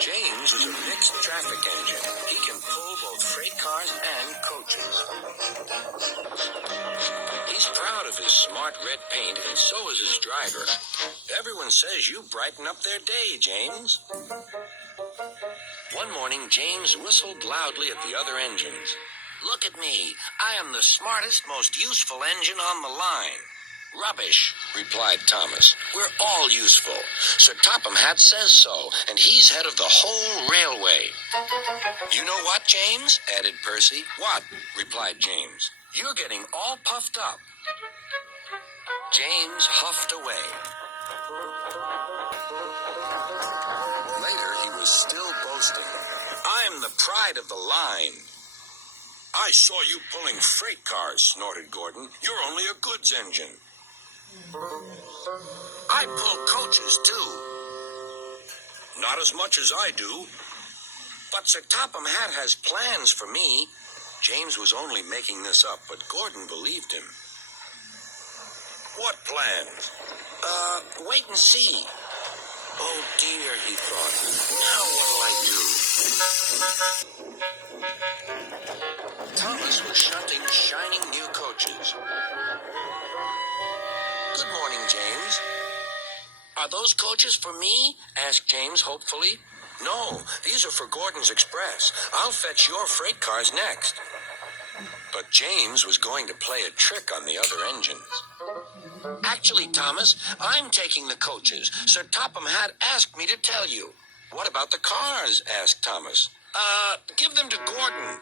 James is a mixed traffic engine. He can pull both freight cars and coaches. He's proud of his smart red paint, and so is his driver. Everyone says you brighten up their day, James. One morning, James whistled loudly at the other engines. "Look at me. I am the smartest, most useful engine on the line." "Rubbish," replied Thomas. "We're all useful. Sir Topham Hatt says so, and he's head of the whole railway." "You know what, James?" added Percy. "What?" replied James. "You're getting all puffed up." James huffed away. Later, he was still boasting. "I'm the pride of the line." "I saw you pulling freight cars," snorted Gordon. "You're only a goods engine." "I pull coaches, too." "Not as much as I do." "But Sir Topham Hatt has plans for me." James was only making this up, but Gordon believed him. "What plans?" Wait and see." "Oh, dear," he thought. "Now what'll I do?" Thomas was shunting shining new coaches. "Good morning, James." "Are those coaches for me?" asked James hopefully. "No, these are for Gordon's Express. I'll fetch your freight cars next." But James was going to play a trick on the other engines. "Actually, Thomas, I'm taking the coaches. Sir Topham Hatt asked me to tell you." "What about the cars?" asked Thomas. Give them to Gordon."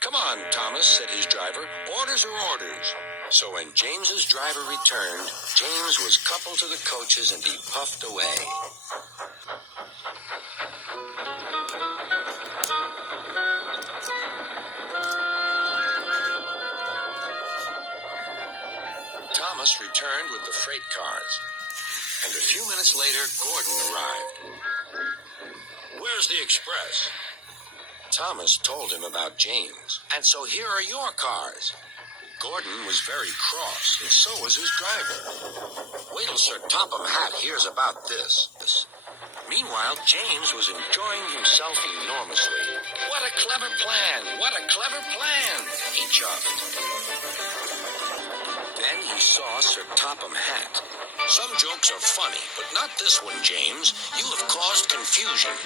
"Come on, Thomas," said his driver. "Orders are orders." So when James's driver returned, James was coupled to the coaches and he puffed away. Thomas returned with the freight cars, and a few minutes later, Gordon arrived. "Where's the express?" Thomas told him about James. "And so here are your cars." Gordon was very cross, and so was his driver. Wait till Sir Topham Hatt hears about this. Meanwhile, James was enjoying himself enormously. "What a clever plan! What a clever plan!" he chuckled. Then he saw Sir Topham Hatt. "Some jokes are funny, but not this one, James. You have caused confusion."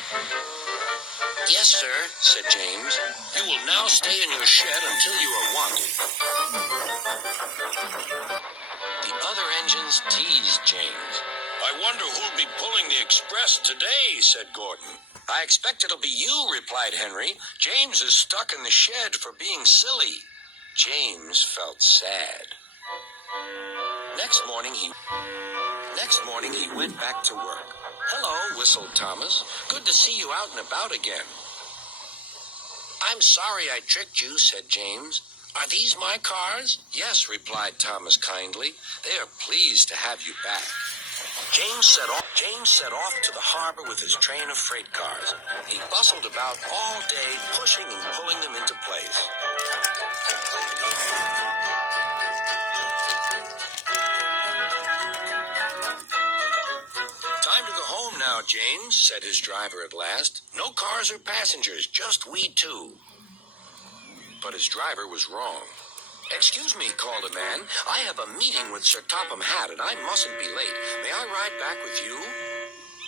"Yes, sir," said James. "You will now stay in your shed until you are wanted." The other engines teased James. "I wonder who'll be pulling the express today," said Gordon. "I expect it'll be you," replied Henry. "James is stuck in the shed for being silly." James felt sad. Next morning he went back to work. "Hello," whistled Thomas. "Good to see you out and about again." "I'm sorry I tricked you," said James. "Are these my cars?" "Yes," replied Thomas kindly. "They are pleased to have you back." James set off to the harbor with his train of freight cars. He bustled about all day, pushing and pulling them into place. "Time to go home now, James," said his driver at last. "No cars or passengers, just we two." But his driver was wrong. "Excuse me," called a man. "I have a meeting with Sir Topham Hatt, and I mustn't be late. May I ride back with you?"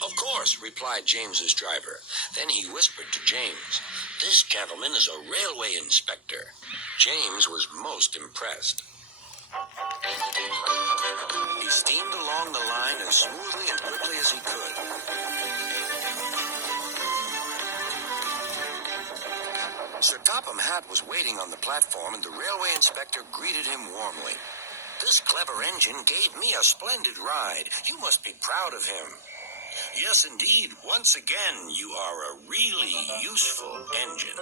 "Of course," replied James's driver. Then he whispered to James, "This gentleman is a railway inspector." James was most impressed. He steamed along the line as smoothly and quickly as he could. Sir Topham Hatt was waiting on the platform, and the railway inspector greeted him warmly. "This clever engine gave me a splendid ride. You must be proud of him." "Yes, indeed. Once again, you are a really useful engine."